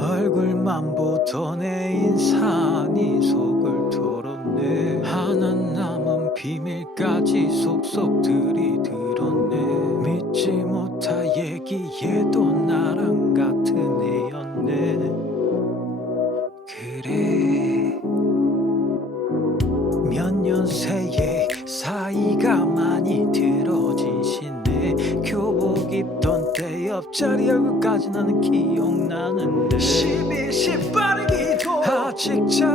얼굴만 보던 애인 산이 속을 털었네. 하나 남은 비밀까지 속속 들이들었네. 믿지 못할 얘기에도 나랑 같은 애였네. 그래 몇 년 새에 사이가 많이 틀어진 시네. 교복 입던 때 옆자리 얼굴까지 나는 기억나는데 12시 빠르기도 아직 잘